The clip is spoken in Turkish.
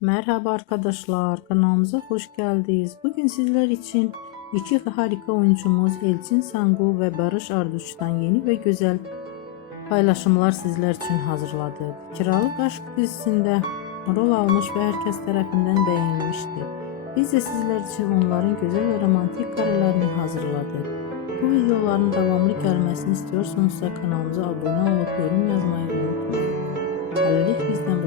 Merhaba arkadaşlar, kanalımıza hoş geldiniz. Bugün sizler için iki harika oyuncumuz Elçin Sangu ve Barış Arduç'tan yeni ve güzel paylaşımlar sizler için hazırladık. Kiralık Aşk dizisinde rol almış ve herkes tarafından beğenilmişti. Biz de sizler için onların güzel ve romantik karelerini hazırladık. Bu videoların devamlı gelmesini istiyorsanız kanalımıza abone olup yorum yazmayı unutmayın. Hələlik bizdən